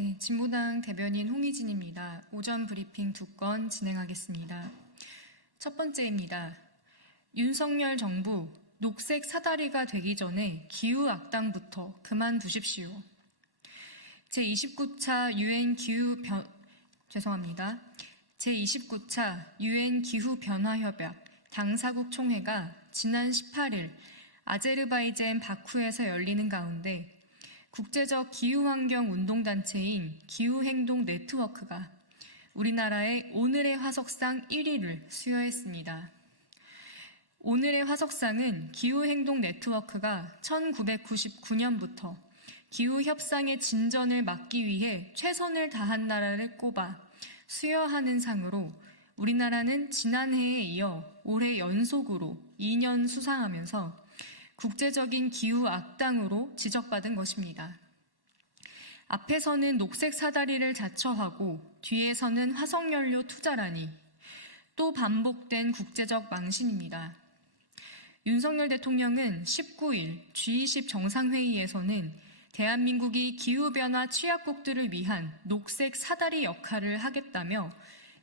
네, 진보당 대변인 홍희진입니다. 오전 브리핑 2건 진행하겠습니다. 첫 번째입니다. 윤석열 정부 녹색 사다리가 되기 전에 기후 악당부터 그만두십시오. 제29차 유엔 기후 변화 협약 당사국 총회가 지난 18일 아제르바이잔 바쿠에서 열리는 가운데 국제적 기후환경 운동단체인 기후행동 네트워크가 우리나라의 오늘의 화석상 1위를 수여했습니다. 오늘의 화석상은 기후행동 네트워크가 1999년부터 기후협상의 진전을 막기 위해 최선을 다한 나라를 꼽아 수여하는 상으로 우리나라는 지난해에 이어 올해 연속으로 2년 수상하면서 국제적인 기후 악당으로 지적받은 것입니다. 앞에서는 녹색 사다리를 자처하고 뒤에서는 화석연료 투자라니 또 반복된 국제적 망신입니다. 윤석열 대통령은 19일 G20 정상회의에서는 대한민국이 기후변화 취약국들을 위한 녹색 사다리 역할을 하겠다며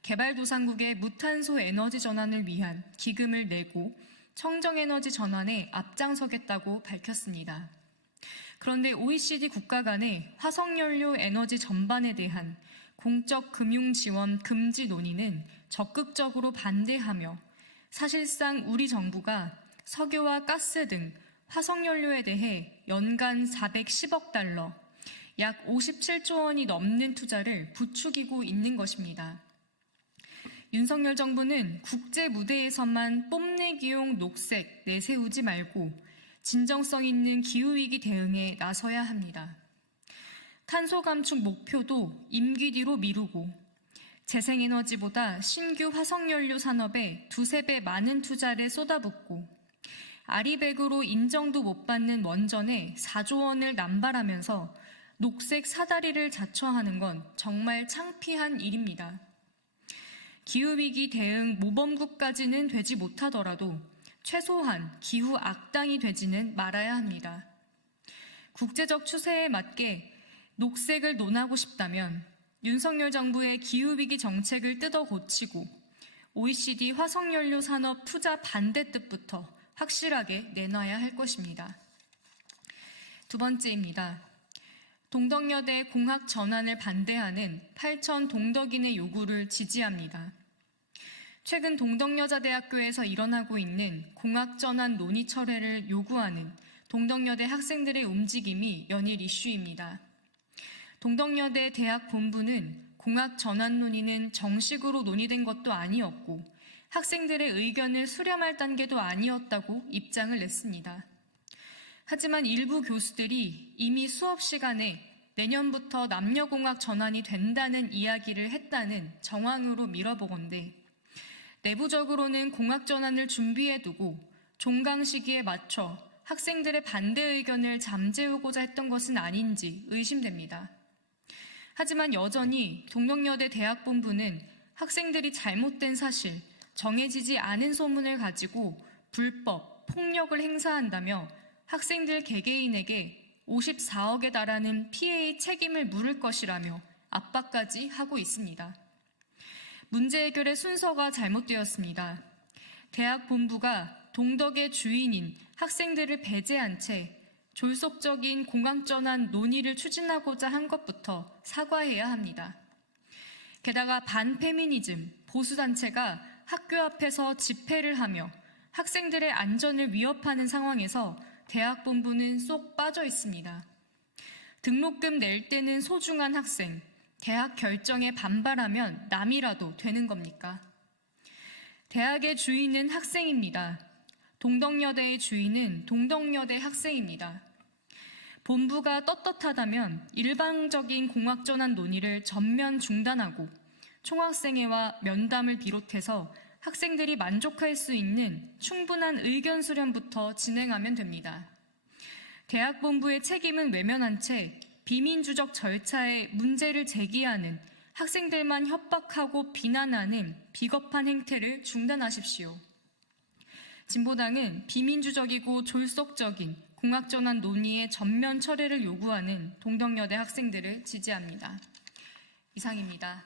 개발도상국의 무탄소 에너지 전환을 위한 기금을 내고 청정에너지 전환에 앞장서겠다고 밝혔습니다. 그런데 OECD 국가 간의 화석연료 에너지 전반에 대한 공적 금융 지원 금지 논의는 적극적으로 반대하며 사실상 우리 정부가 석유와 가스 등 화석연료에 대해 연간 410억 달러, 약 57조 원이 넘는 투자를 부추기고 있는 것입니다. 윤석열 정부는 국제 무대에서만 뽐내기용 녹색 내세우지 말고 진정성 있는 기후위기 대응에 나서야 합니다. 탄소 감축 목표도 임기 뒤로 미루고 재생에너지보다 신규 화석연료 산업에 2~3배 많은 투자를 쏟아붓고 아리백으로 인정도 못 받는 원전에 4조 원을 남발하면서 녹색 사다리를 자처하는 건 정말 창피한 일입니다. 기후위기 대응 모범국까지는 되지 못하더라도 최소한 기후 악당이 되지는 말아야 합니다. 국제적 추세에 맞게 녹색을 논하고 싶다면 윤석열 정부의 기후위기 정책을 뜯어 고치고 OECD 화석연료 산업 투자 반대 뜻부터 확실하게 내놔야 할 것입니다. 두 번째입니다. 동덕여대 공학 전환을 반대하는 8천 동덕인의 요구를 지지합니다. 최근 동덕여자대학교에서 일어나고 있는 공학 전환 논의 철회를 요구하는 동덕여대 학생들의 움직임이 연일 이슈입니다. 동덕여대 대학 본부는 공학 전환 논의는 정식으로 논의된 것도 아니었고 학생들의 의견을 수렴할 단계도 아니었다고 입장을 냈습니다. 하지만 일부 교수들이 이미 수업 시간에 내년부터 남녀공학 전환이 된다는 이야기를 했다는 정황으로 밀어보건대 내부적으로는 공학 전환을 준비해두고 종강 시기에 맞춰 학생들의 반대 의견을 잠재우고자 했던 것은 아닌지 의심됩니다. 하지만 여전히 동덕여대 대학본부는 학생들이 잘못된 사실, 정해지지 않은 소문을 가지고 불법, 폭력을 행사한다며 학생들 개개인에게 54억에 달하는 피해의 책임을 물을 것이라며 압박까지 하고 있습니다. 문제 해결의 순서가 잘못되었습니다. 대학 본부가 동덕의 주인인 학생들을 배제한 채 졸속적인 공학전환 논의를 추진하고자 한 것부터 사과해야 합니다. 게다가 반페미니즘, 보수단체가 학교 앞에서 집회를 하며 학생들의 안전을 위협하는 상황에서 대학 본부는 쏙 빠져 있습니다. 등록금 낼 때는 소중한 학생, 대학 결정에 반발하면 남이라도 되는 겁니까? 대학의 주인은 학생입니다. 동덕여대의 주인은 동덕여대 학생입니다. 본부가 떳떳하다면 일방적인 공학전환 논의를 전면 중단하고 총학생회와 면담을 비롯해서 학생들이 만족할 수 있는 충분한 의견 수렴부터 진행하면 됩니다. 대학 본부의 책임은 외면한 채 비민주적 절차에 문제를 제기하는 학생들만 협박하고 비난하는 비겁한 행태를 중단하십시오. 진보당은 비민주적이고 졸속적인 공학전환 논의의 전면 철회를 요구하는 동덕여대 학생들을 지지합니다. 이상입니다.